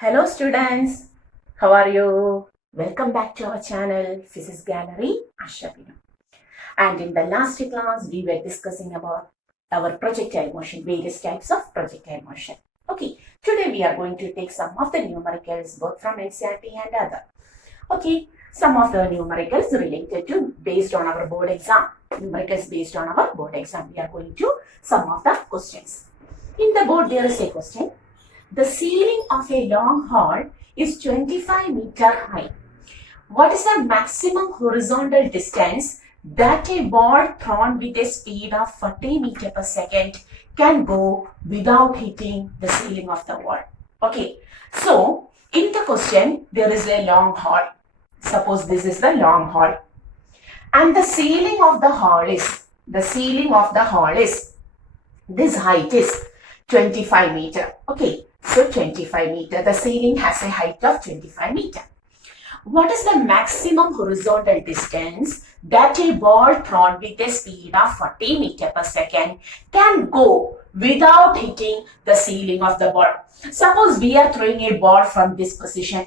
Hello students, how are you? Welcome back to our channel Physics Gallery Ashapina. And in the last class we were discussing about our projectile motion, various types of projectile motion. Okay, today we are going to take some of the numericals both from NCERT and other. Okay, some of the numericals related to based on our board exam. Numericals based on our board exam. We are going to some of the questions. In the board there is a question. The ceiling of a long hall is 25 meters high. What is the maximum horizontal distance that a ball thrown with a speed of 40 meters per second can go without hitting the ceiling of the wall? Okay, so in the question, there is a long hall. Suppose this is the long hall. And the ceiling of the hall is, this height is 25 meters. Okay. So 25 meters, the ceiling has a height of 25 meters. What is the maximum horizontal distance that a ball thrown with a speed of 40 meters per second can go without hitting the ceiling of the ball? Suppose we are throwing a ball from this position.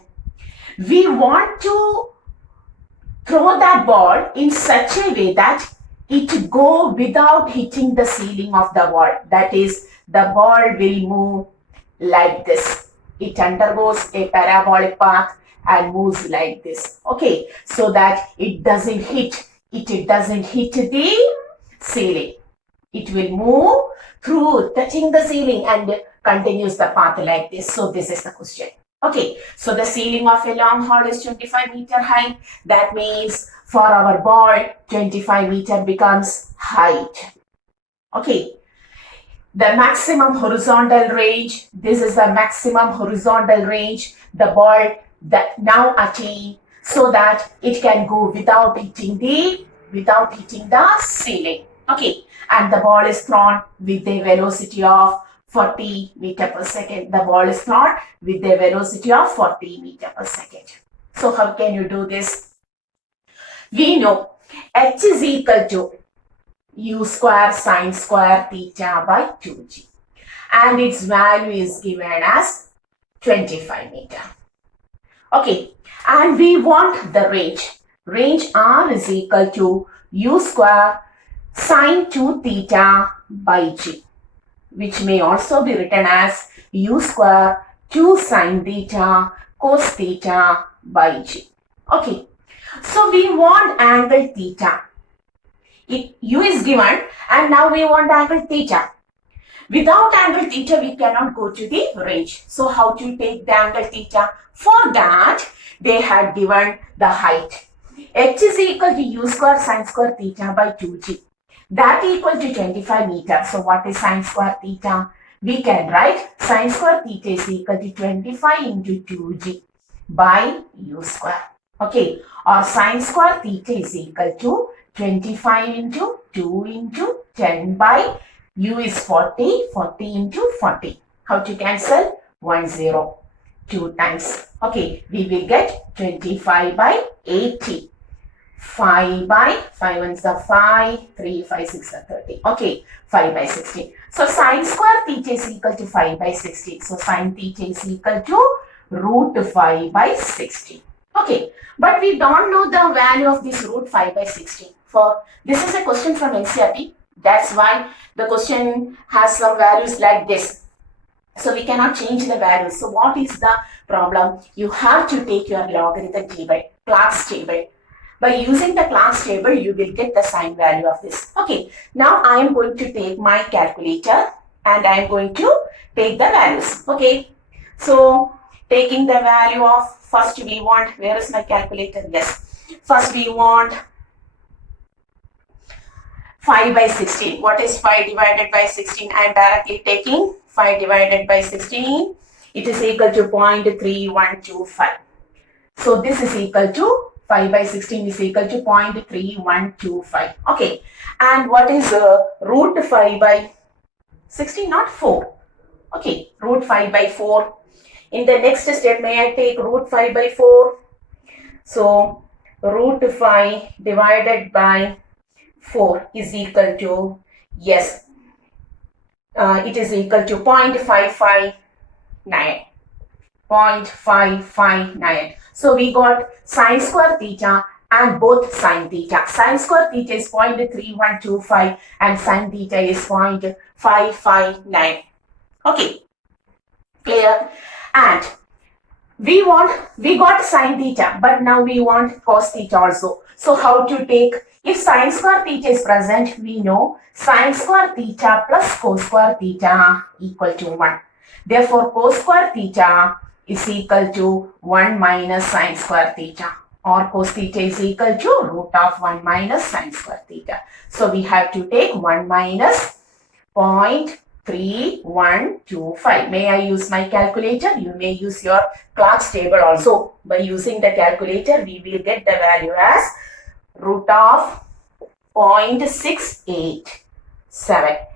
We want to throw that ball in such a way that it go without hitting the ceiling of the wall. That is, the ball will move like this. It undergoes a parabolic path and moves like this. Okay, so that it doesn't hit the ceiling. It will move through touching the ceiling and continues the path like this. So this is the question. Okay, so the ceiling of a long hall is 25 meters high. That means for our ball, 25 meters becomes height. Okay. The maximum horizontal range, this is the maximum horizontal range the ball that now attain so that it can go without hitting the ceiling. Okay, and the ball is thrown with a velocity of 40 meters per second. The ball is thrown with a velocity of 40 meters per second. So how can you do this? We know h is equal to u square sine square theta by 2g, and its value is given as 25 meters. Okay, and we want the range. Range r is equal to u square sine 2 theta by g, which may also be written as u square 2 sine theta cos theta by g. Okay, so we want angle theta. U is given and now we want angle theta. Without angle theta, we cannot go to the range. So how to take the angle theta? For that, they had given the height. H is equal to u square sine square theta by 2g. That equal to 25 meters. So what is sine square theta? We can write sine square theta is equal to 25 into 2g by u square. Okay, or sine square theta is equal to 25 into 2 into 10 by u is 40, 40 into 40. How to cancel? 1, 0, 2 times. Okay, we will get 25 by 80. 5 by 5 ones are 5, 3, 5, 6 are 30. Okay, 5 by 60. So sine square theta is equal to 5 by 60. So sine theta is equal to root 5 by 60. Okay, but we don't know the value of this root 5 by 60. For this is a question from NCERT. That's why the question has some values like this. So we cannot change the values. So what is the problem? You have to take your logarithm table, class table. By using the class table, you will get the sign value of this. Okay, now I am going to take my calculator and I am going to take the values. Okay, so taking the value of, first we want, where is my calculator? Yes, first we want 5 by 16. What is 5 divided by 16? I am directly taking 5 divided by 16. It is equal to 0.3125. So this is equal to 5 by 16 is equal to 0.3125. Okay. And what is root 5 by 16? Not 4. Okay. Root 5 by 4. In the next step, may I take root 5 by 4? So root 5 divided by 4 is equal to, yes, it is equal to 0.559. 0.559. So we got sine square theta and both sine theta. Sine square theta is 0.3125 and sine theta is 0.559. Okay, clear? And we got sine theta, but now we want cos theta also. So how to take, if sine square theta is present, we know sine square theta plus cos square theta equal to 1. Therefore, cos square theta is equal to 1 minus sine square theta, or cos theta is equal to root of 1 minus sine square theta. So we have to take 1 minus 0.3125. May I use my calculator? You may use your Clark's table also. By using the calculator, we will get the value as root of 0.687.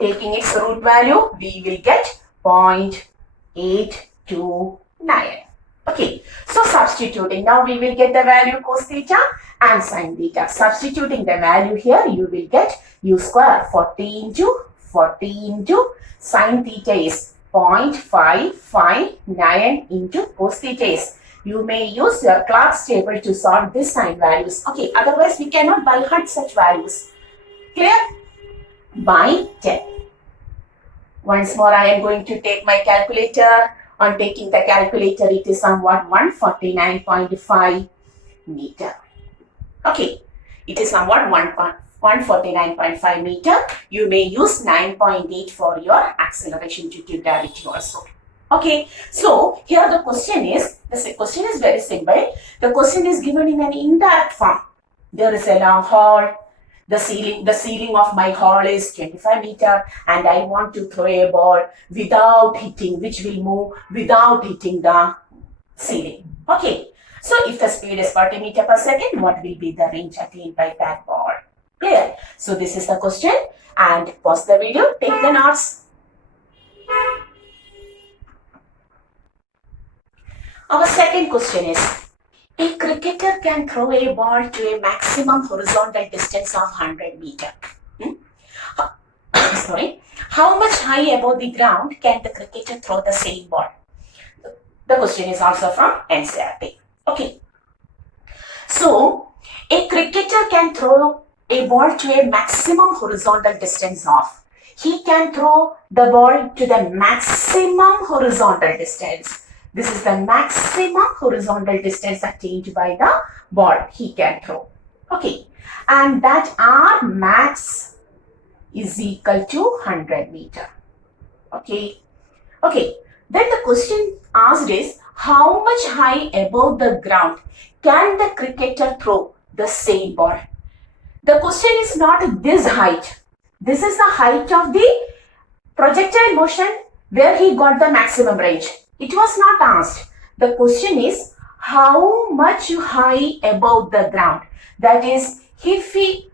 Taking its root value, we will get 0.829. Okay, so substituting, now we will get the value cos theta and sin theta. Substituting the value here, you will get u square 40 into sin theta is 0.559 into cos theta is. You may use your Clark's table to solve this sign values. Okay, otherwise we cannot by heart such values. Clear? By 10. Once more I am going to take my calculator. On taking the calculator, it is somewhat 149.5 meter. Okay, it is somewhat 149.5 meter. You may use 9.8 for your acceleration due to gravity also. Okay, so here the question is very simple. The question is given in an indirect form. There is a long hall. The ceiling of my hall is 25 meter and I want to throw a ball without hitting, which will move without hitting the ceiling. Okay, so if the speed is 40 meter per second, what will be the range attained by that ball? Clear? So this is the question, and pause the video, take the notes. Our second question is, a cricketer can throw a ball to a maximum horizontal distance of 100 meters. How much high above the ground can the cricketer throw the same ball? The question is also from NCERT. Okay. So, a cricketer can throw a ball to a maximum horizontal distance of. He can throw the ball to the maximum horizontal distance. This is the maximum horizontal distance attained by the ball he can throw. Okay. And that R max is equal to 100 meter. Okay. Okay. Then the question asked is, how much high above the ground can the cricketer throw the same ball? The question is not this height. This is the height of the projectile motion where he got the maximum range. It was not asked. The question is how much high above the ground. That is, if he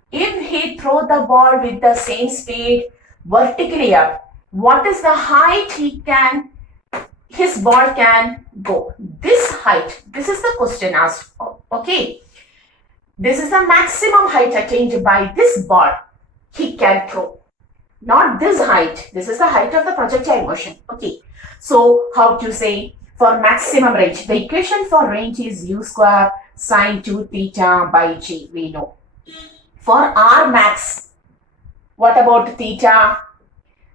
throw the ball with the same speed vertically up, what is the height his ball can go? This height. This is the question asked. Okay. This is the maximum height attained by this ball he can throw. Not this height. This is the height of the projectile motion. Okay. So, how to say for maximum range? The equation for range is u square sine 2 theta by g. We know. For R max, what about theta?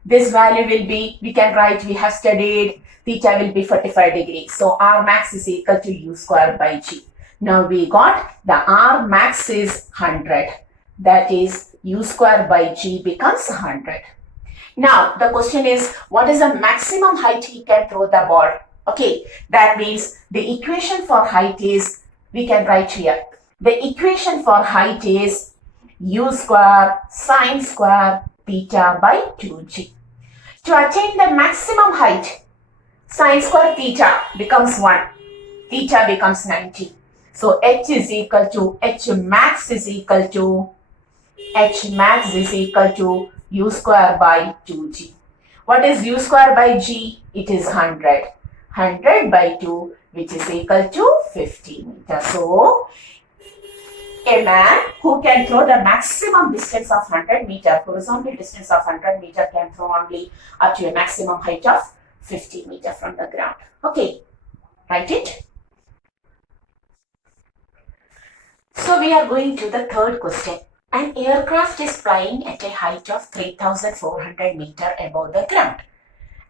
This value will be, we can write, we have studied, theta will be 45 degrees. So, R max is equal to u square by g. Now, we got the R max is 100. That is, u square by g becomes 100. Now, the question is, what is the maximum height he can throw the ball? Okay, that means the equation for height is, we can write here. The equation for height is u square sine square theta by 2g. To attain the maximum height, sine square theta becomes 1. Theta becomes 90. So, h is equal to, h max is equal to u square by 2g. What is u square by g? It is 100. 100 by 2, which is equal to 50 meters. So, a man who can throw the maximum distance of 100 meter, horizontal distance of 100 meter, can throw only up to a maximum height of 50 meter from the ground. Okay. Write it. So we are going to the third question. An aircraft is flying at a height of 3,400 meters above the ground.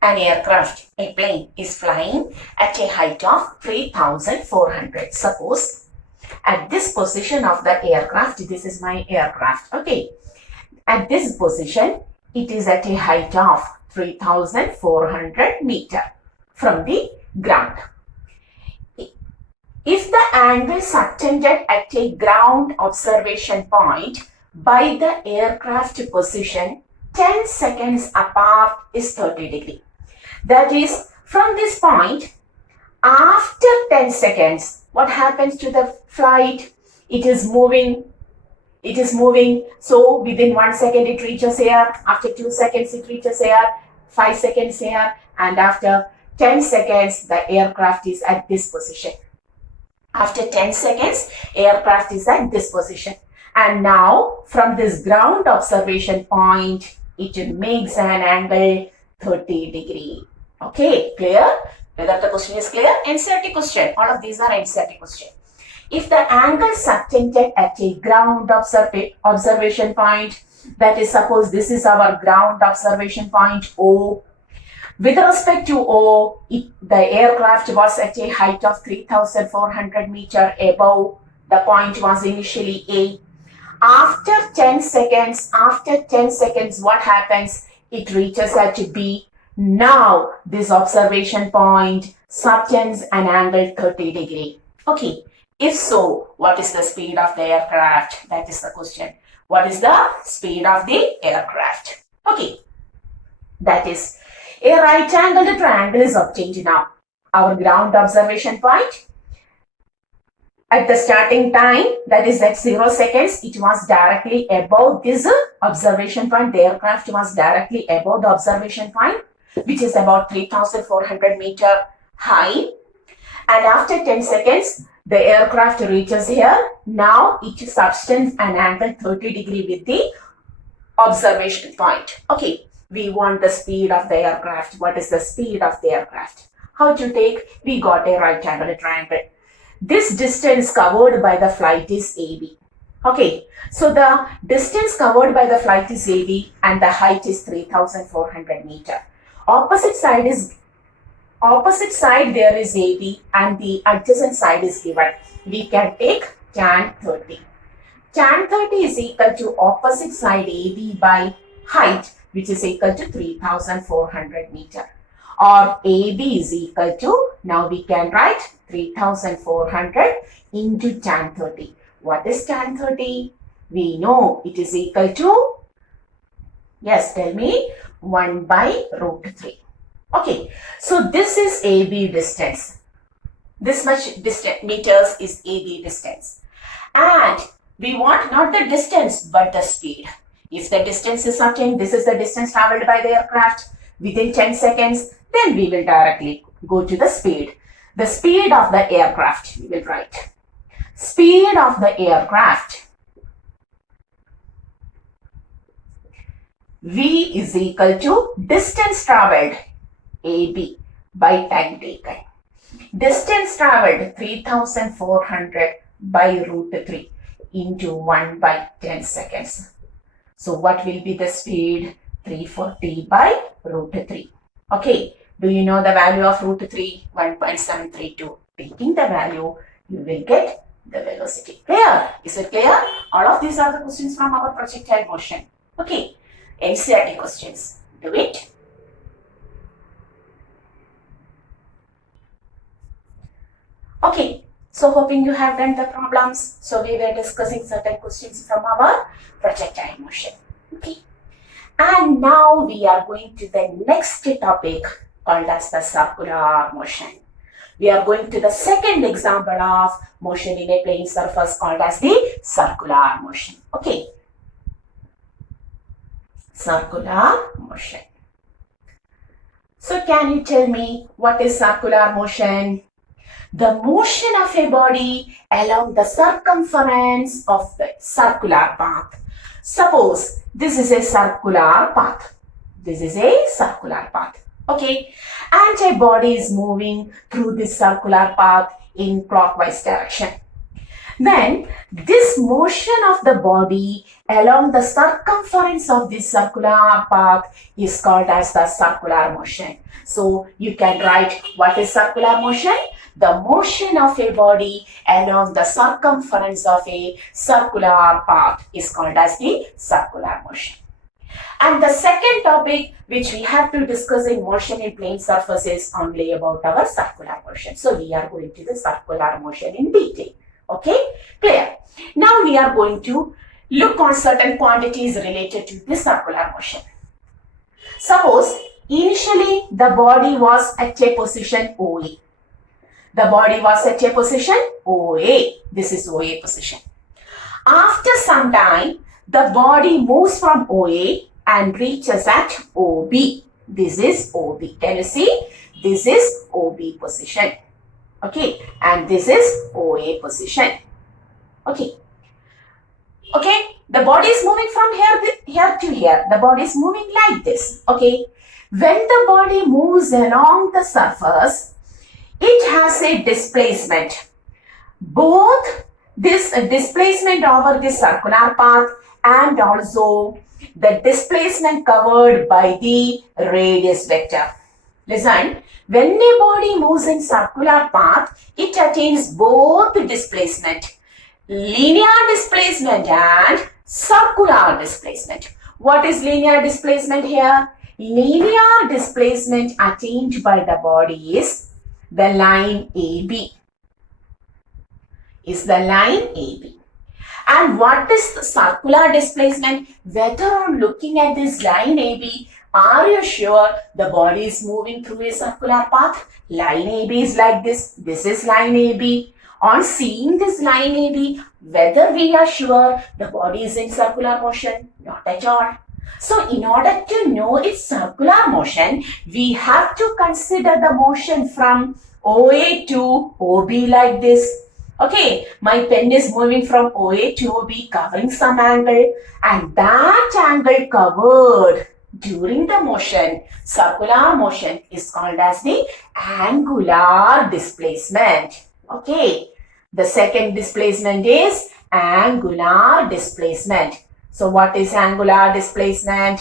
An aircraft, a plane, is flying at a height of 3,400. Suppose at this position of the aircraft, this is my aircraft, okay. At this position, it is at a height of 3,400 meters from the ground. If the angle subtended at a ground observation point by the aircraft position 10 seconds apart is 30 degrees. That is, from this point, after 10 seconds, what happens to the flight? It is moving. So within 1 second it reaches here. After 2 seconds it reaches here. 5 seconds here. And after 10 seconds, the aircraft is at this position. After 10 seconds, aircraft is at this position. And now, from this ground observation point, it makes an angle 30 degree. Okay, clear? Whether the question is clear? NCERT question. All of these are NCERT question. If the angle subtended at a ground observation point, that is, suppose this is our ground observation point O. With respect to O, the aircraft was at a height of 3,400 meters above. The point was initially A. After 10 seconds, what happens? It reaches at B. Now, this observation point subtends an angle 30 degree. Okay, if so, what is the speed of the aircraft? That is the question. What is the speed of the aircraft? Okay, that is, a right angled triangle is obtained now. Our ground observation point, at the starting time, that is at 0 seconds, it was directly above this observation point. The aircraft was directly above the observation point, which is about 3,400 meters high. And after 10 seconds, the aircraft reaches here. Now it subtends an angle 30 degree with the observation point. Okay, we want the speed of the aircraft. What is the speed of the aircraft? How to take? We got a right angle triangle. This distance covered by the flight is AB. Okay, so the distance covered by the flight is AB and the height is 3,400 meters. Opposite side there is AB and the adjacent side is given. We can take tan 30. Tan 30 is equal to opposite side AB by height, which is equal to 3,400 meters. Or AB is equal to, now we can write 3,400 into tan 30. What is tan 30? We know it is equal to, yes, tell me, 1 by root 3. Okay, so this is AB distance. This much meters is AB distance. And we want not the distance but the speed. If the distance is certain, this is the distance traveled by the aircraft within 10 seconds, then we will directly go to the speed. The speed of the aircraft, we will write. Speed of the aircraft, V is equal to distance traveled, AB, by time taken. Distance traveled 3,400 by root 3 into 1 by 10 seconds. So what will be the speed? 340 by root 3. Okay, do you know the value of root 3? 1.732. Taking the value, you will get the velocity. Clear? Is it clear? All of these are the questions from our projectile motion. Okay, NCERT questions. Do it. Okay, so hoping you have done the problems. So we were discussing certain questions from our projectile motion. Okay, and now we are going to the next topic called as the circular motion. We are going to the second example of motion in a plane surface called as the circular motion. Okay, circular motion. So can you tell me what is circular motion? The motion of a body along the circumference of the circular path. Suppose this is a circular path. This is a circular path. Okay, antibody is moving through this circular path in clockwise direction. Then this motion of the body along the circumference of this circular path is called as the circular motion. So you can write what is circular motion? The motion of a body along the circumference of a circular path is called as the circular motion. And the second topic which we have to discuss in motion in plane surface is only about our circular motion. So we are going to the circular motion in detail. Okay, clear. Now we are going to look on certain quantities related to the circular motion. Suppose initially the body was at a position OA. The body was at a position OA. This is OA position. After some time, the body moves from OA and reaches at OB. This is OB. Can you see? This is OB position. Okay, and this is OA position. Okay. Okay, the body is moving from here to here. The body is moving like this. Okay, when the body moves along the surface, it has a displacement. Both this displacement over the circular path and also the displacement covered by the radius vector. Listen, when a body moves in circular path, it attains both displacement, linear displacement and circular displacement. What is linear displacement here? Linear displacement attained by the body is the line AB. Is the line AB. And what is the circular displacement? Whether on looking at this line AB, are you sure the body is moving through a circular path? Line AB is like this. This is line AB. On seeing this line AB, whether we are sure the body is in circular motion? Not at all. So in order to know its circular motion, we have to consider the motion from OA to OB like this. Okay, my pen is moving from OA to OB, covering some angle, and that angle covered during the motion, circular motion, is called as the angular displacement. Okay, the second displacement is angular displacement. So what is angular displacement?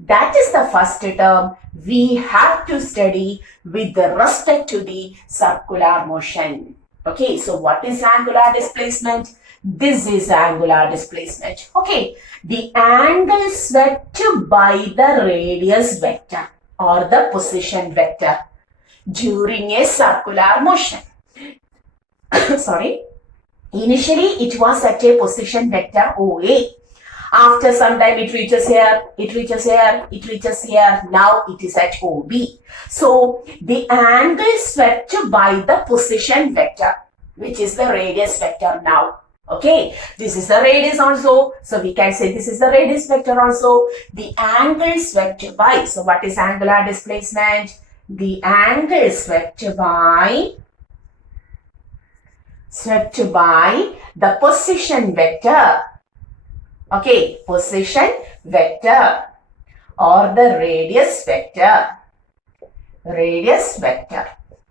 That is the first term we have to study with respect to the circular motion. Okay, so what is angular displacement? This is angular displacement. Okay, the angle swept by the radius vector or the position vector during a circular motion. Sorry, initially it was at a position vector OA. After some time it reaches here, it reaches here, it reaches here. Now it is at OB. So the angle swept by the position vector, which is the radius vector now. Okay, this is the radius also. So we can say this is the radius vector also. The angle swept by. So what is angular displacement? The angle swept by the position vector. Okay, position vector or the radius vector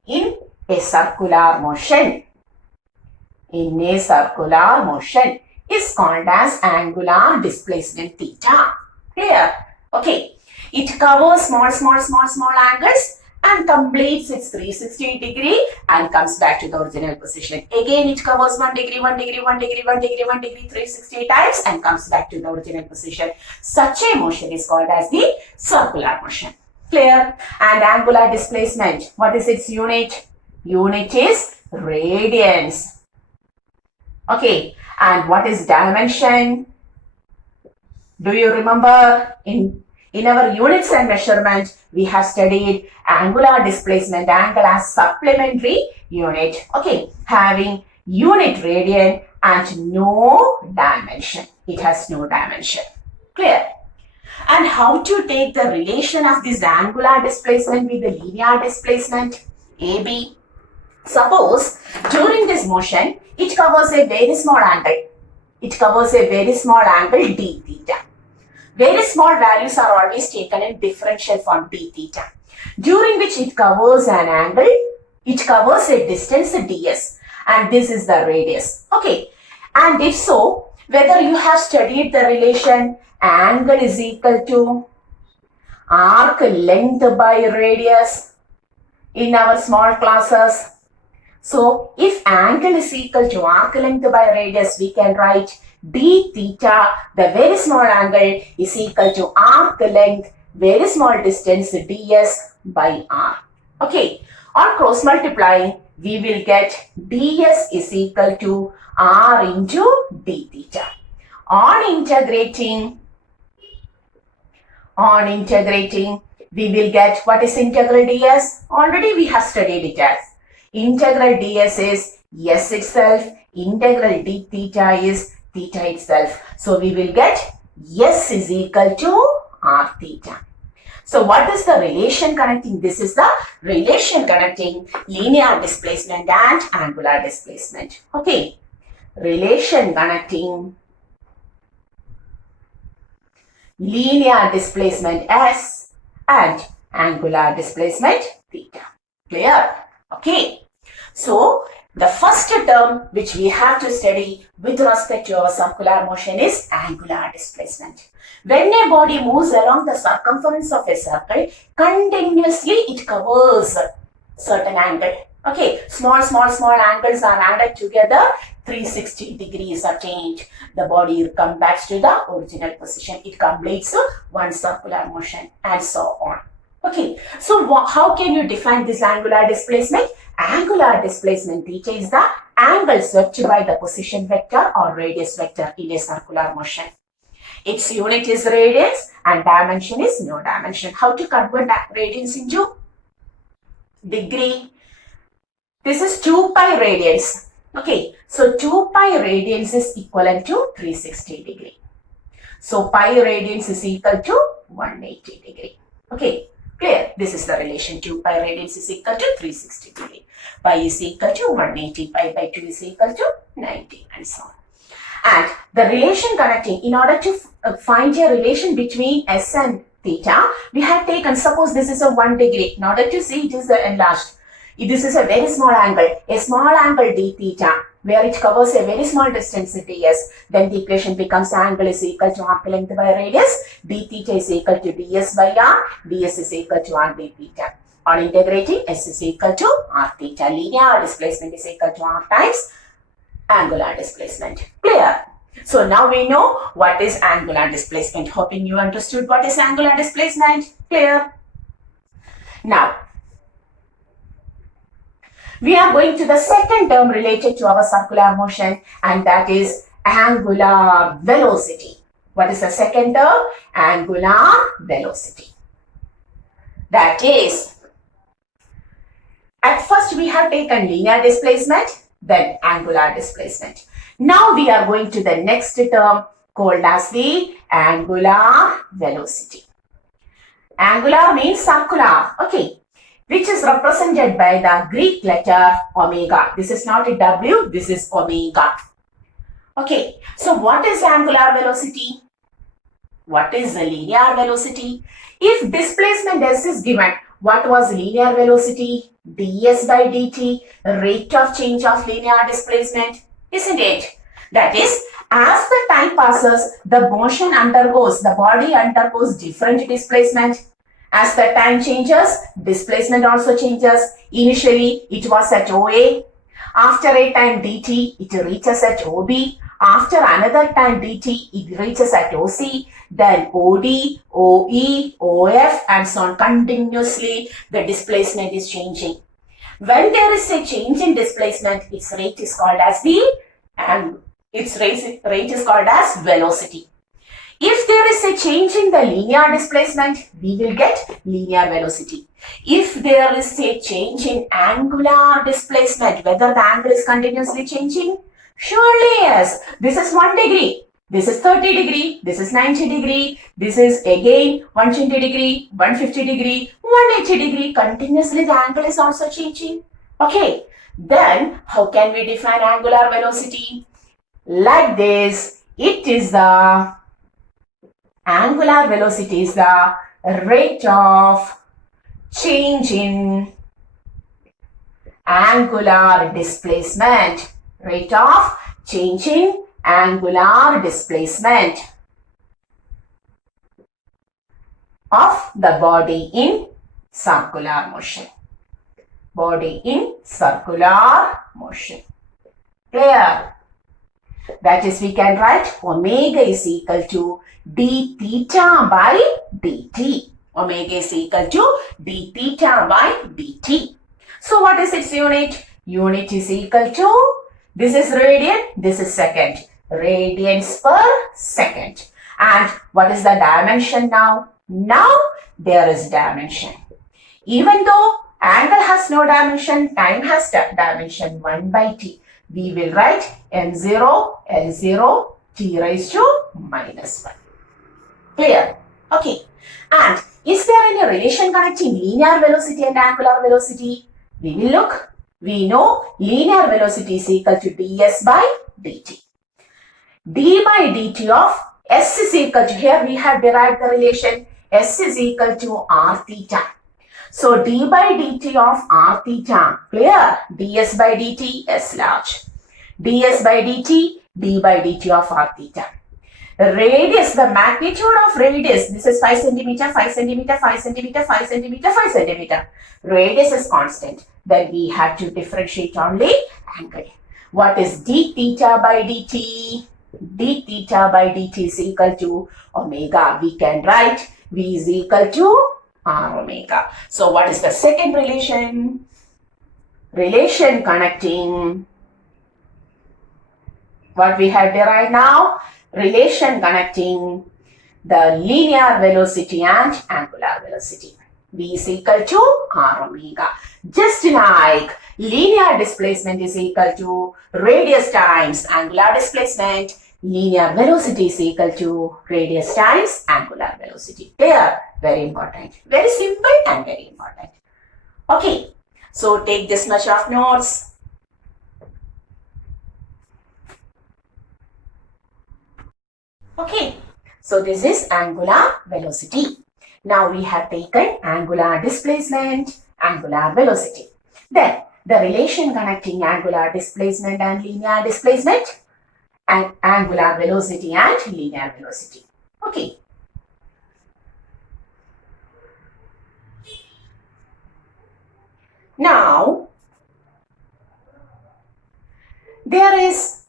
in a circular motion. In a circular motion is called as angular displacement theta. Clear? Okay, it covers small angles and completes its 360 degree and comes back to the original position. Again, it covers 1 degree, 360 times and comes back to the original position. Such a motion is called as the circular motion. Clear? And angular displacement, what is its unit? Unit is radians. Okay, and what is dimension? Do you remember in our units and measurement, we have studied angular displacement angle as supplementary unit. Okay, having unit radian and no dimension. It has no dimension. Clear? And how to take the relation of this angular displacement with the linear displacement AB? Suppose during this motion, it covers a very small angle. It covers a very small angle d theta. Very small values are always taken in differential form d theta. during which it covers an angle, it covers a distance ds, and this is the radius. Okay, and if so, whether you have studied the relation angle is equal to arc length by radius in our small classes. So if angle is equal to arc length by radius, we can write d theta, the very small angle, is equal to arc length, very small distance ds by r. Okay, on cross multiplying, we will get ds is equal to r into d theta. On integrating, we will get what is integral ds? Already we have studied it as integral ds is s itself, integral d theta is theta itself. So we will get s is equal to r theta. So what is the relation connecting? This is the relation connecting linear displacement and angular displacement. Okay, relation connecting linear displacement s and angular displacement theta. Clear? Okay. So the first term which we have to study with respect to our circular motion is angular displacement. When a body moves along the circumference of a circle, continuously it covers certain angle. Okay, small angles are added together, 360 degrees are changed. The body comes back to the original position. It completes one circular motion and so on. Okay, so how can you define this angular displacement? Angular displacement theta is the angle swept by the position vector or radius vector in a circular motion. Its unit is radians and dimension is no dimension. How to convert radians into degree? This is 2 pi radians. Okay, so 2 pi radians is equivalent to 360 degree. So pi radians is equal to 180 degree. Okay, clear? This is the relation. 2 pi radians is equal to 360 degree. Pi is equal to 180. Pi by 2 is equal to 90 and so on. And the relation connecting, in order to find a relation between s and theta, we have taken, suppose this is a 1 degree. In order to see it is enlarged. This is a very small angle, a small angle d theta, where it covers a very small distance ds. Then the equation becomes angle is equal to arc length by radius, d theta is equal to ds by r, ds is equal to r d theta. On integrating, s is equal to r theta. Linear displacement is equal to r times angular displacement. Clear? So now we know what is angular displacement. Hoping you understood what is angular displacement. Clear? Now, we are going to the second term related to our circular motion, and that is angular velocity. What is the second term? Angular velocity. That is, at first we have taken linear displacement, then angular displacement. Now we are going to the next term called as the angular velocity. Angular means circular. Okay, which is represented by the Greek letter omega. This is not a W, this is omega. Okay, so what is angular velocity? What is the linear velocity? If displacement s is given, what was linear velocity? ds by dt, rate of change of linear displacement, isn't it? That is, as the time passes, the motion undergoes, the body undergoes different displacement. As the time changes, displacement also changes. Initially, it was at OA. After a time dt, it reaches at OB. After another time dt, it reaches at OC. Then OD, OE, OF, and so on. Continuously, the displacement is changing. When there is a change in displacement, its rate is called as velocity. If there is a change in the linear displacement, we will get linear velocity. If there is a change in angular displacement, whether the angle is continuously changing, surely yes. This is 1 degree, this is 30 degree, this is 90 degree, this is again 120 degree, 150 degree, 180 degree. Continuously the angle is also changing. Okay, then how can we define angular velocity? Like this, it is the angular velocity is the rate of change in angular displacement. Rate of change in angular displacement of the body in circular motion. Body in circular motion. Clear? That is, we can write omega is equal to d theta by dt. Omega is equal to d theta by dt. So what is its unit? Unit is equal to, this is radian, this is second. Radians per second. And what is the dimension now? Now there is dimension. Even though angle has no dimension, time has dimension 1 by t. We will write m0, L0, t raised to minus 1. Clear? Okay. And is there any relation connecting linear velocity and angular velocity? We will look. We know linear velocity is equal to ds by dt. d by dt of s is equal to, here we have derived the relation, s is equal to r theta. So d by dt of r theta, clear? ds by dt, s large. ds by dt, d by dt of r theta. Radius, the magnitude of radius, this is 5 centimeter, 5 centimeter, 5 centimeter, 5 centimeter, 5 centimeter. Radius is constant. Then we have to differentiate only angle. What is d theta by dt? D theta by dt is equal to omega. We can write v is equal to r omega. So what is the second relation? Relation connecting what we have derived now? Relation connecting the linear velocity and angular velocity. V is equal to r omega. Just like linear displacement is equal to radius times angular displacement, linear velocity is equal to radius times angular velocity. Clear? Very important. Very simple and very important. Okay. So take this much of notes. Okay. So this is angular velocity. Now we have taken angular displacement, angular velocity. Then the relation connecting angular displacement and linear displacement, and angular velocity and linear velocity. Okay. Now, there is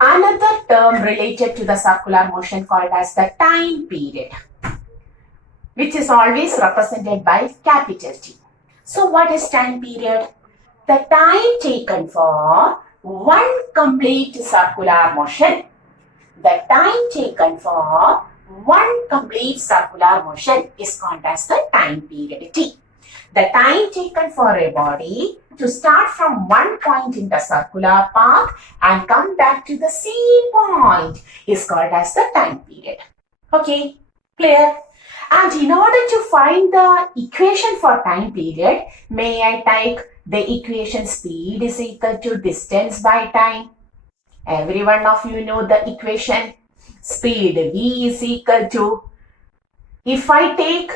another term related to the circular motion called as the time period, which is always represented by capital T. So what is time period? The time taken for one complete circular motion. The time taken for one complete circular motion is called as the time period T. The time taken for a body to start from one point in the circular path and come back to the same point is called as the time period. Okay, clear? And in order to find the equation for time period, may I take the equation speed is equal to distance by time. Every one of you know the equation. Speed v is equal to, if I take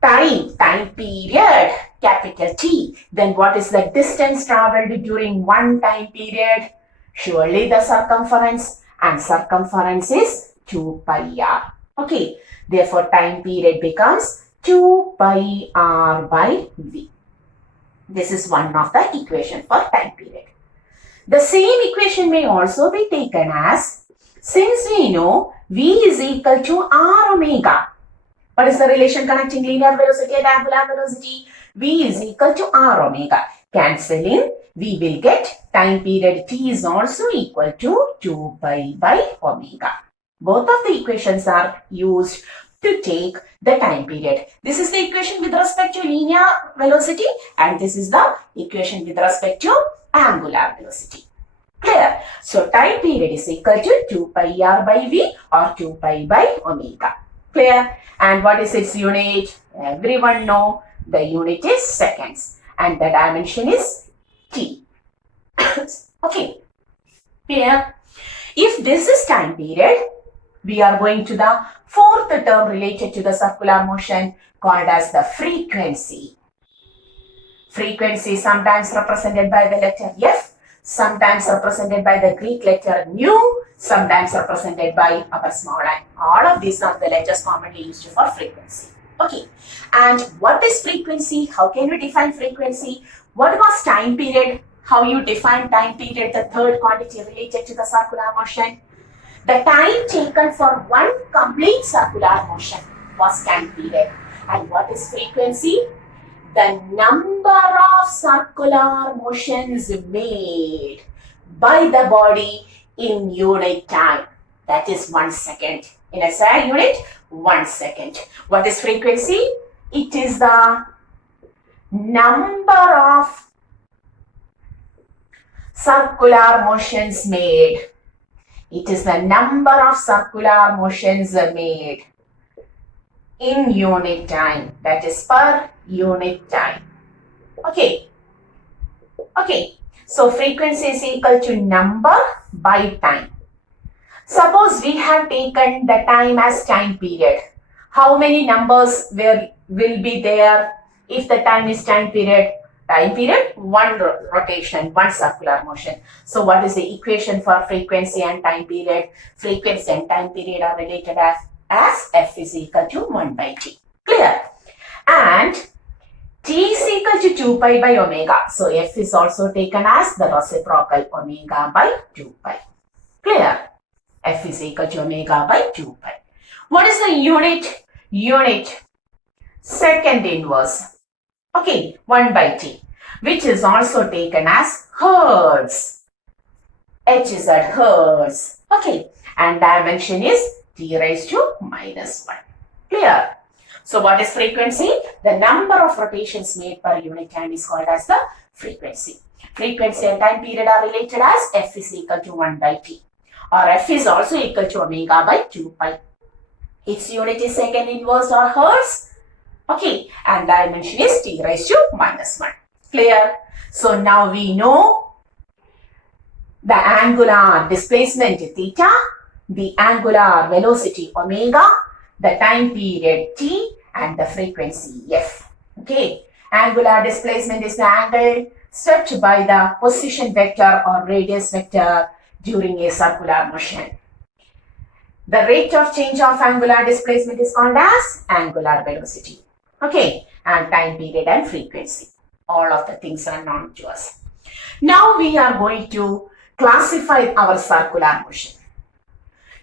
time period, capital T, then what is the distance traveled during one time period? Surely the circumference, and circumference is 2 pi r. Okay, therefore time period becomes 2 pi r by v. This is one of the equation for time period. The same equation may also be taken as, since we know v is equal to r omega. What is the relation connecting linear velocity and angular velocity? V is equal to r omega. Cancelling, we will get time period t is also equal to 2 pi by omega. Both of the equations are used to take the time period. This is the equation with respect to linear velocity and this is the equation with respect to angular velocity. Clear? So time period is equal to 2 pi r by v or 2 pi by omega. Clear? And what is its unit? Everyone know the unit is seconds and the dimension is t. Okay. Clear? If this is time period, we are going to the fourth term related to the circular motion called as the frequency. Frequency sometimes represented by the letter F, sometimes represented by the Greek letter nu, sometimes represented by our small n. All of these are the letters commonly used for frequency. Okay, and what is frequency? How can we define frequency? What was time period? How you define time period, the third quantity related to the circular motion? The time taken for one complete circular motion was time period. And what is frequency? The number of circular motions made by the body in unit time. That is 1 second. In a SI unit, 1 second. What is frequency? It is the number of circular motions made. It is the number of circular motions made in unit time. That is per unit time. Okay. So frequency is equal to number by time. Suppose we have taken the time as time period. How many numbers will be there if the time is time period? Time period, one rotation, one circular motion. So what is the equation for frequency and time period? Frequency and time period are related as F is equal to 1 by T. Clear? And T is equal to 2 pi by omega. So F is also taken as the reciprocal omega by 2 pi. Clear? F is equal to omega by 2 pi. What is the unit? Unit second inverse. Okay, 1 by T, which is also taken as hertz. H is at hertz. Okay, and dimension is T raised to minus 1. Clear? So what is frequency? The number of rotations made per unit time is called as the frequency. Frequency and time period are related as F is equal to 1 by T. Or F is also equal to omega by 2 pi. Its unit is second inverse or hertz. Okay, and dimension is T raised to minus 1. Clear? So now we know the angular displacement theta, the angular velocity omega, the time period T, and the frequency F. Okay, angular displacement is the angle stretched by the position vector or radius vector during a circular motion. The rate of change of angular displacement is called as angular velocity. Okay, and time period and frequency. All of the things are known to us. Now we are going to classify our circular motion.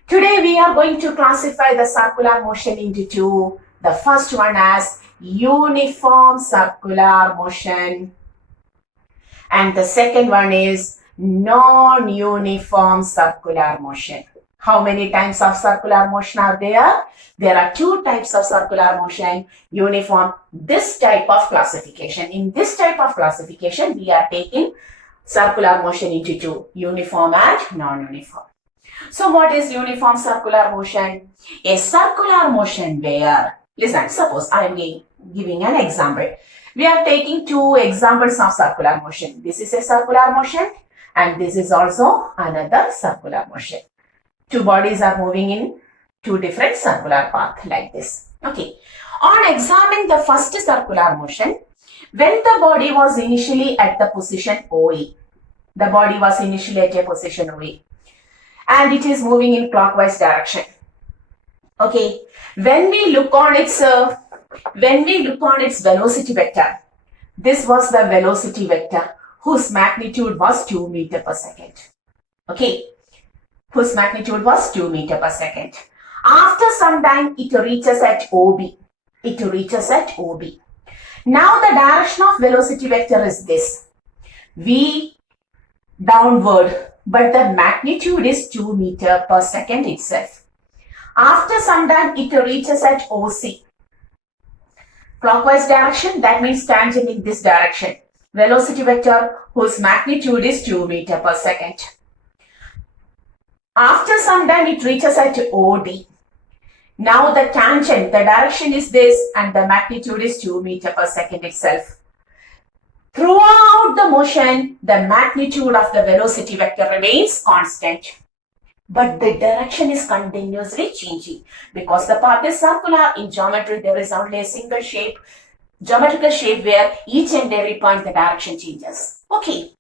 Today we are going to classify the circular motion into two. The first one as uniform circular motion, and the second one is non-uniform circular motion. How many types of circular motion are there? There are two types of circular motion, uniform. This type of classification. In this type of classification, we are taking circular motion into two, uniform and non-uniform. So what is uniform circular motion? A circular motion where, listen, suppose I am giving an example. We are taking two examples of circular motion. This is a circular motion and this is also another circular motion. Two bodies are moving in two different circular paths like this. Okay. On examining the first circular motion, when the body was initially at the position OE, the body was initially at a position OE, and it is moving in clockwise direction. Okay. When we look on its velocity vector, this was the velocity vector whose magnitude was 2 meters per second. Okay. Whose magnitude was 2 meters per second. After some time, it reaches at OB. It reaches at OB. Now the direction of velocity vector is this. V downward, but the magnitude is 2 meters per second itself. After some time, it reaches at OC. Clockwise direction, that means tangent in this direction. Velocity vector whose magnitude is 2 meters per second. After some time, it reaches at OD. Now the tangent, the direction is this and the magnitude is 2 meters per second itself. Throughout the motion, the magnitude of the velocity vector remains constant. But the direction is continuously changing because the path is circular. In geometry, there is only a single shape. geometrical shape where each and every point the direction changes. Okay.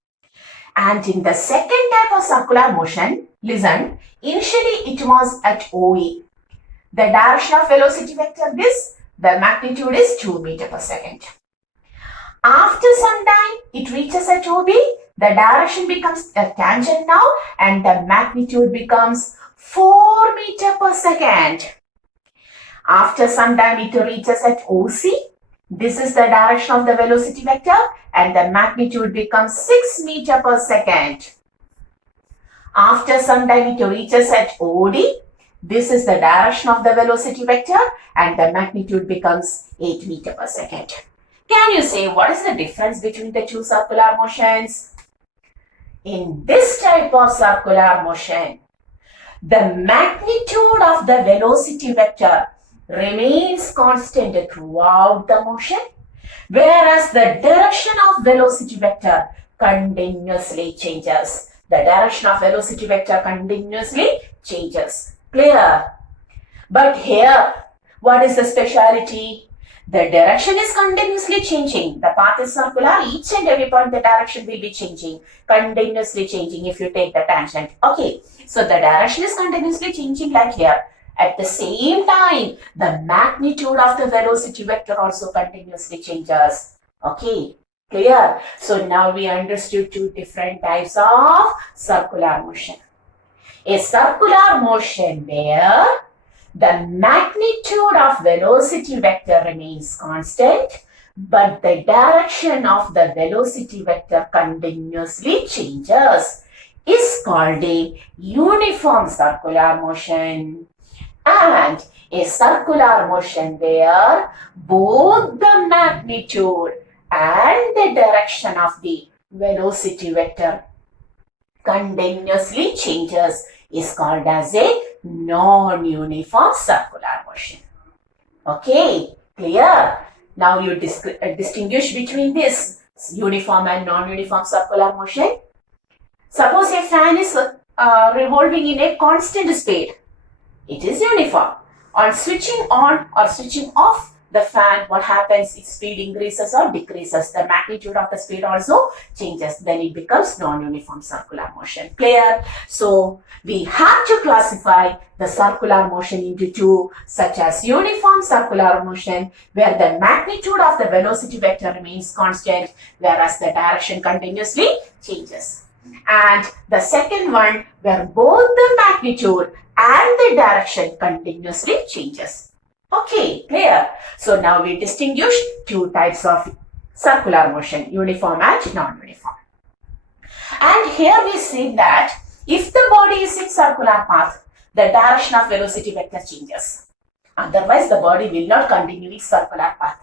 And in the second type of circular motion, listen, initially it was at OA. The direction of velocity vector is, the magnitude is 2 meter per second. After some time, it reaches at OB, the direction becomes a tangent now and the magnitude becomes 4 meter per second. After some time, it reaches at OC. This is the direction of the velocity vector and the magnitude becomes 6 meter per second. After some time, it reaches at OD. This is the direction of the velocity vector and the magnitude becomes 8 meter per second. Can you say what is the difference between the two circular motions? In this type of circular motion, the magnitude of the velocity vector remains constant throughout the motion, whereas the direction of velocity vector continuously changes. The direction of velocity vector continuously changes. Clear? But here, what is the speciality? The direction is continuously changing. The path is circular. Each and every point the direction will be changing, continuously changing if you take the tangent. Okay, so the direction is continuously changing like here. At the same time, the magnitude of the velocity vector also continuously changes. Okay, clear? So now we understood two different types of circular motion. A circular motion where the magnitude of velocity vector remains constant, but the direction of the velocity vector continuously changes is called a uniform circular motion. And a circular motion where both the magnitude and the direction of the velocity vector continuously changes is called as a non-uniform circular motion. Okay, clear? Now you distinguish between this uniform and non-uniform circular motion. Suppose a fan is revolving in a constant speed. It is uniform. On switching on or switching off the fan, what happens? Its speed increases or decreases. The magnitude of the speed also changes. Then it becomes non-uniform circular motion. Clear? So we have to classify the circular motion into two, such as uniform circular motion, where the magnitude of the velocity vector remains constant, whereas the direction continuously changes. And the second one, where both the magnitude and the direction continuously changes. Okay, clear? So now we distinguish two types of circular motion, uniform and non-uniform. And here we see that if the body is in circular path, the direction of velocity vector changes. Otherwise, the body will not continue its circular path.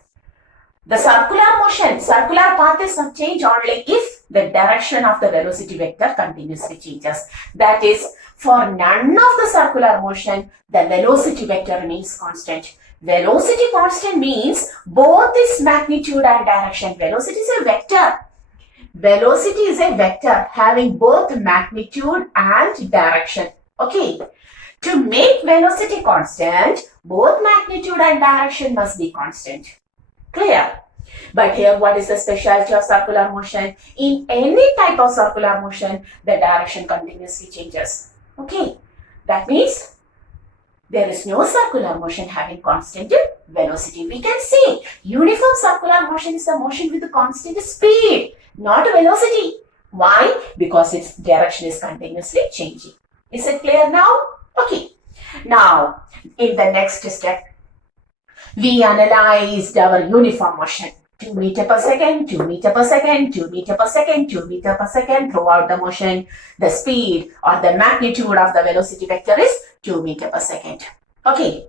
The circular path is not changed only if the direction of the velocity vector continuously changes. That is, for none of the circular motion, the velocity vector remains constant. Velocity constant means both its magnitude and direction. Velocity is a vector. Velocity is a vector having both magnitude and direction. Okay. To make velocity constant, both magnitude and direction must be constant. Clear? But here, what is the specialty of circular motion? In any type of circular motion, the direction continuously changes. Okay. That means there is no circular motion having constant velocity. We can say uniform circular motion is the motion with the constant speed, not velocity. Why? Because its direction is continuously changing. Is it clear now? Okay. Now, in the next step, we analyzed our uniform motion. 2 meter per second, 2 meter per second, 2 meter per second, 2 meter per second throughout the motion. The speed or the magnitude of the velocity vector is 2 meter per second. Okay.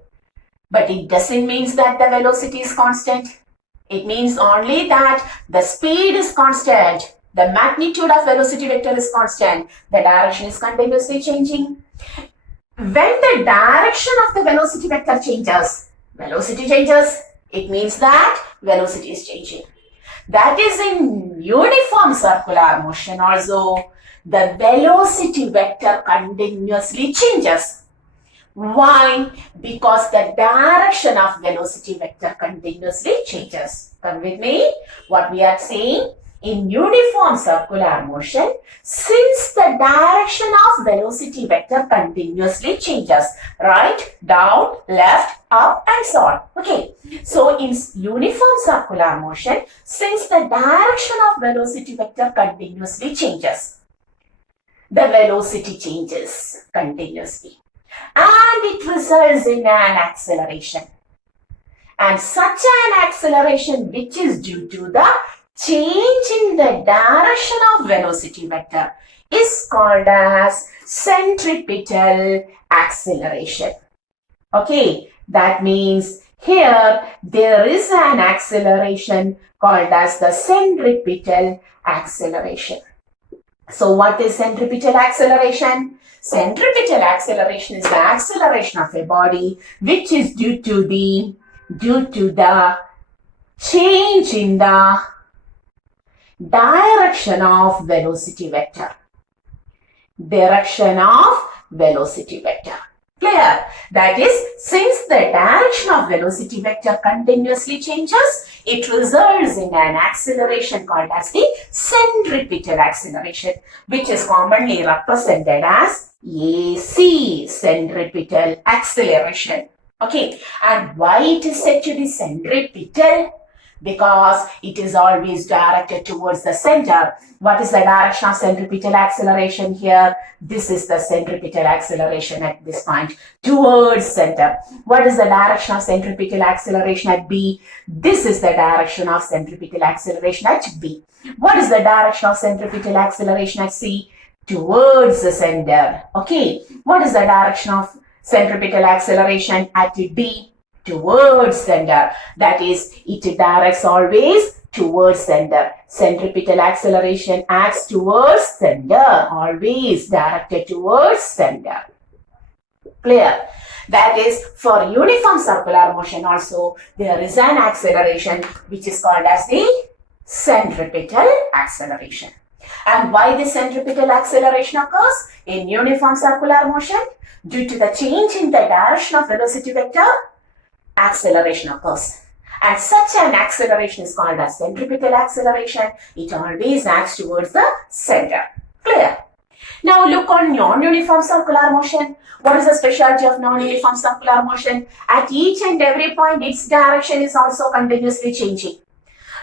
But it doesn't mean that the velocity is constant. It means only that the speed is constant. The magnitude of velocity vector is constant. The direction is continuously changing. When the direction of the velocity vector changes, velocity changes, it means that velocity is changing. That is in uniform circular motion also, the velocity vector continuously changes. Why? Because the direction of velocity vector continuously changes. Come with me. What we are saying? In uniform circular motion, since the direction of velocity vector continuously changes, right, down, left, up and so on. Okay, so in uniform circular motion, since the direction of velocity vector continuously changes, the velocity changes continuously and it results in an acceleration. And such an acceleration which is due to the change in the direction of velocity vector is called as centripetal acceleration. Okay, that means here there is an acceleration called as the centripetal acceleration. So what is centripetal acceleration? Centripetal acceleration is the acceleration of a body which is due to the change in the direction of velocity vector. Direction of velocity vector. Clear? That is, since the direction of velocity vector continuously changes, it results in an acceleration called as the centripetal acceleration, which is commonly represented as AC, centripetal acceleration. Okay, and why it is said to be centripetal? Because it is always directed towards the center. What is the direction of centripetal acceleration here? This is the centripetal acceleration at this point, towards center. What is the direction of centripetal acceleration at B? This is the direction of centripetal acceleration at B. What is the direction of centripetal acceleration at C? Towards the center. Okay, what is the direction of centripetal acceleration at D? Towards center. That is, it directs always towards center. Centripetal acceleration acts towards center, always directed towards center. Clear? That is, for uniform circular motion also, there is an acceleration which is called as the centripetal acceleration. And why the centripetal acceleration occurs in uniform circular motion? Due to the change in the direction of velocity vector, acceleration occurs. And such an acceleration is called as centripetal acceleration. It always acts towards the center. Clear? Now look on non-uniform circular motion. What is the specialty of non-uniform circular motion? At each and every point, its direction is also continuously changing.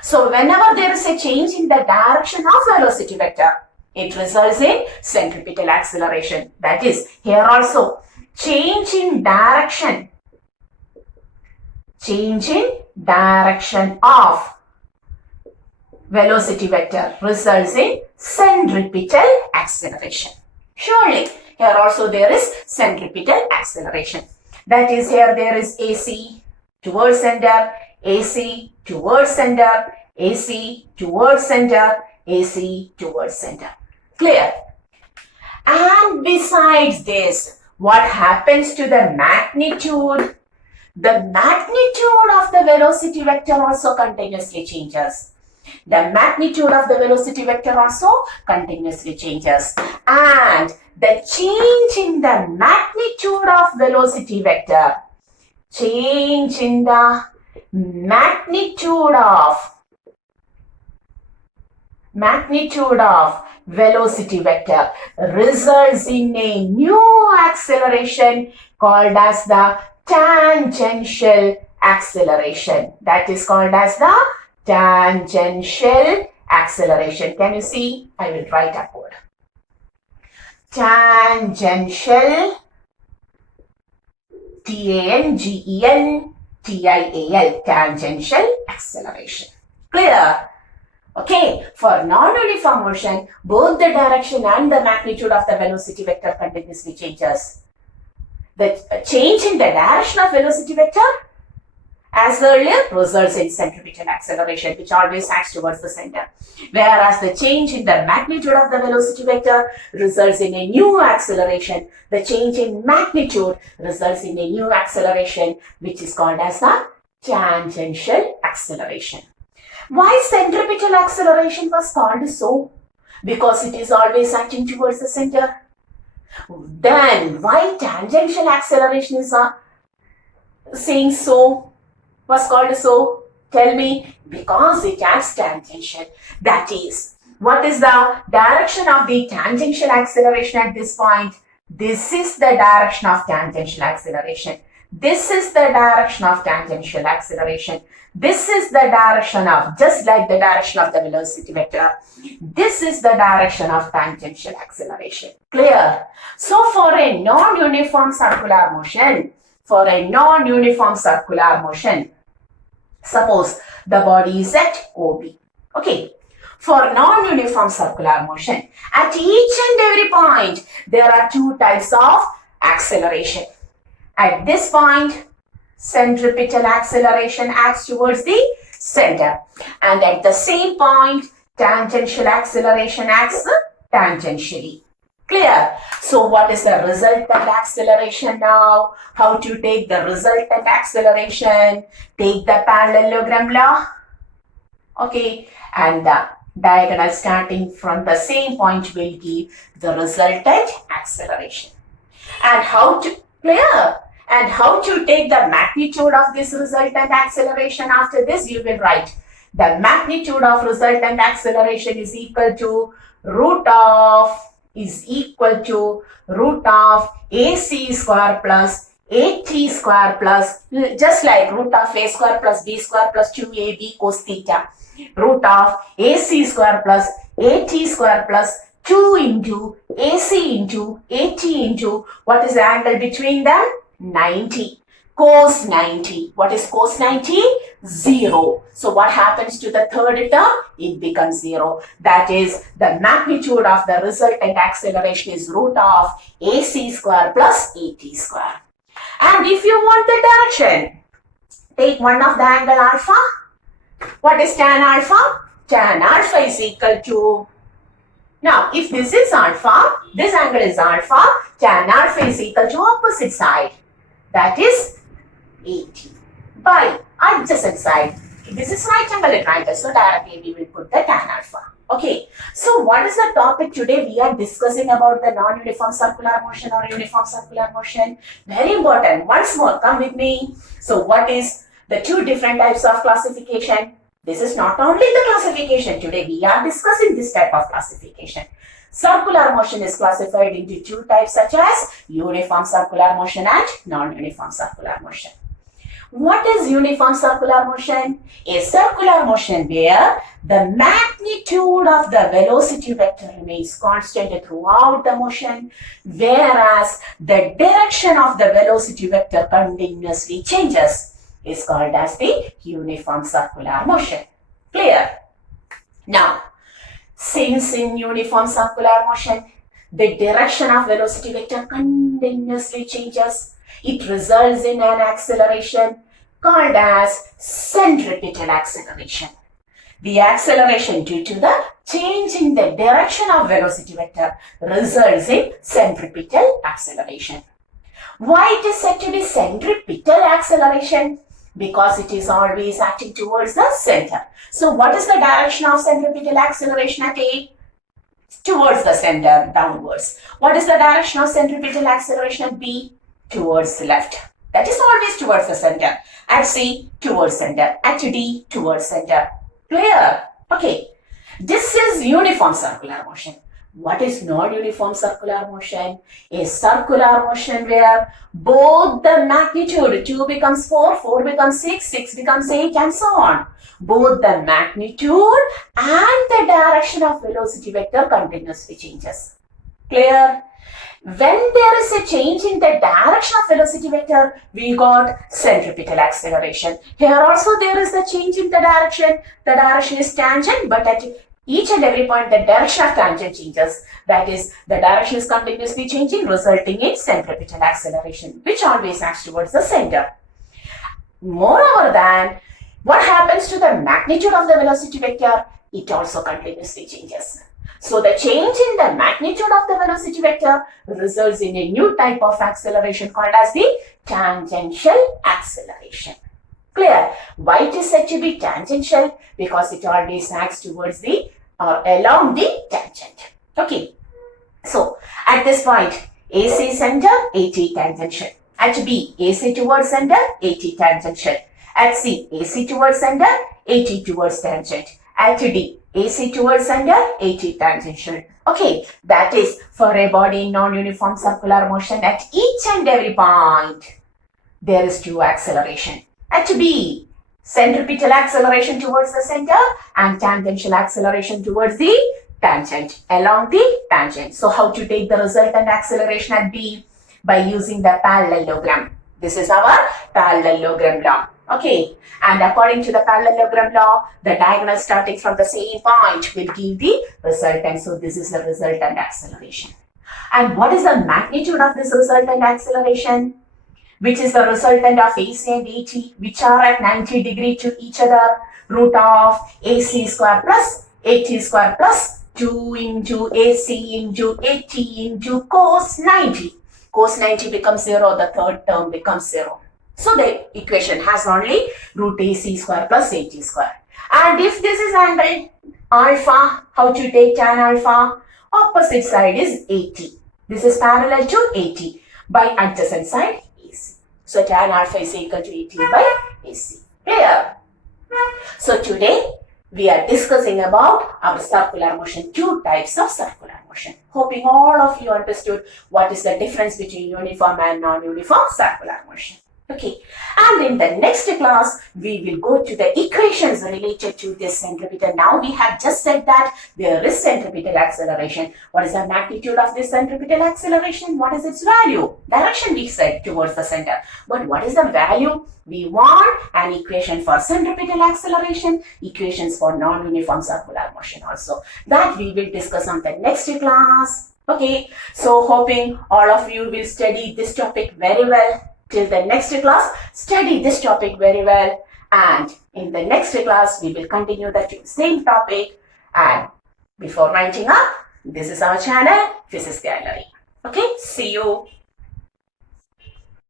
So whenever there is a change in the direction of velocity vector, it results in centripetal acceleration. That is, here also, change in direction of velocity vector results in centripetal acceleration. Surely, here also there is centripetal acceleration. That is, here there is AC towards center, AC towards center, AC towards center, AC towards center. Clear? And besides this, what happens to the magnitude? The magnitude of the velocity vector also continuously changes. The magnitude of the velocity vector also continuously changes. And the change in the magnitude of velocity vector, change in the magnitude of velocity vector results in a new acceleration called as the tangential acceleration. That is called as the tangential acceleration. Can you see? I will write upward. Tangential, T-A-N-G-E-N-T-I-A-L, tangential acceleration. Clear? Okay, for non-uniform motion, both the direction and the magnitude of the velocity vector continuously changes. The change in the direction of velocity vector, as earlier, results in centripetal acceleration, which always acts towards the center. Whereas the change in the magnitude of the velocity vector results in a new acceleration. The change in magnitude results in a new acceleration, which is called as the tangential acceleration. Why centripetal acceleration was called so? Because it is always acting towards the center. Then why tangential acceleration is saying so, was called so? Tell me, because it acts tangential. That is, what is the direction of the tangential acceleration at this point? This is the direction of tangential acceleration. This is the direction of tangential acceleration. This is the direction of, just like the direction of the velocity vector, this is the direction of tangential acceleration. Clear? So for a non-uniform circular motion, suppose the body is at OB. Okay. For non-uniform circular motion, at each and every point, there are two types of acceleration. At this point, centripetal acceleration acts towards the center. And at the same point, tangential acceleration acts tangentially. Clear? So what is the resultant acceleration now? How to take the resultant acceleration? Take the parallelogram law. Okay. And the diagonal starting from the same point will give the resultant acceleration. And how to take the magnitude of this resultant acceleration? After this, you will write the magnitude of resultant acceleration is equal to root of AC square plus AT square plus, just like root of A square plus B square plus 2AB cos theta. Root of AC square plus AT square plus 2 into AC into AT into, what is the angle between them? 90. Cos 90. What is cos 90? 0. So what happens to the third term? It becomes 0. That is, the magnitude of the resultant acceleration is root of AC square plus AT square. And if you want the direction, take one of the angle alpha. What is tan alpha? Tan alpha is equal to, now if this is alpha, this angle is alpha, tan alpha is equal to opposite side, that is 80 by adjacent side. This is right angle at triangle, so directly we will put the tan alpha. Okay, so what is the topic today? We are discussing about the non-uniform circular motion or uniform circular motion. Very important. Once more, come with me. So what is the two different types of classification? This is not only the classification. Today we are discussing this type of classification. Circular motion is classified into two types such as uniform circular motion and non-uniform circular motion. What is uniform circular motion? A circular motion where the magnitude of the velocity vector remains constant throughout the motion, whereas the direction of the velocity vector continuously changes, is called as the uniform circular motion. Clear? Now, since in uniform circular motion, the direction of velocity vector continuously changes, it results in an acceleration called as centripetal acceleration. The acceleration due to the change in the direction of velocity vector results in centripetal acceleration. Why it is said to be centripetal acceleration? Because it is always acting towards the center. So what is the direction of centripetal acceleration at A? Towards the center, downwards. What is the direction of centripetal acceleration at B? Towards the left. That is always towards the center. At C, towards center. At D, towards center. Clear? Okay. This is uniform circular motion. What is non-uniform circular motion? A circular motion where both the magnitude, 2 becomes 4, 4 becomes 6, 6 becomes 8 and so on. Both the magnitude and the direction of velocity vector continuously changes. Clear? When there is a change in the direction of velocity vector, we got centripetal acceleration. Here also there is a change in the direction. The direction is tangent, but at each and every point the direction of tangent changes. That is, the direction is continuously changing, resulting in centripetal acceleration, which always acts towards the center. Moreover than, what happens to the magnitude of the velocity vector? It also continuously changes. So the change in the magnitude of the velocity vector results in a new type of acceleration called as the tangential acceleration. Clear? Why it is said to be tangential? Because it always acts towards the or along the tangent. Okay. So at this point, AC center, AT tangential. At B, AC towards center, AT tangential. At C, AC towards center, AT towards tangent. At D, AC towards center, AT tangential. Okay, that is for a body in non-uniform circular motion at each and every point. There is due acceleration. At B, centripetal acceleration towards the center and tangential acceleration towards the tangent, along the tangent. So how to take the resultant acceleration at B? By using the parallelogram. This is our parallelogram law. Okay, and according to the parallelogram law, the diagonal starting from the same point will give the resultant. So this is the resultant acceleration. And what is the magnitude of this resultant acceleration? Which is the resultant of AC and AT, which are at 90 degrees to each other, root of AC square plus AT square plus 2 into AC into AT into cos 90. Cos 90 becomes 0, the third term becomes 0. So the equation has only root AC square plus AT square. And if this is angle alpha, how to take tan alpha? Opposite side is AT. This is parallel to AT. By adjacent side, AC. So tan alpha is equal to AT by AC. Clear? So today we are discussing about our circular motion, two types of circular motion. Hoping all of you understood what is the difference between uniform and non-uniform circular motion. Okay, and in the next class, we will go to the equations related to this centripetal. Now we have just said that there is centripetal acceleration. What is the magnitude of this centripetal acceleration? What is its value? Direction we said towards the center. But what is the value? We want an equation for centripetal acceleration, equations for non-uniform circular motion also. That we will discuss on the next class. Okay, so hoping all of you will study this topic very well. Till the next class, study this topic very well, and in the next class, we will continue the same topic. And before winding up, this is our channel, Physics Gallery. Okay, see you.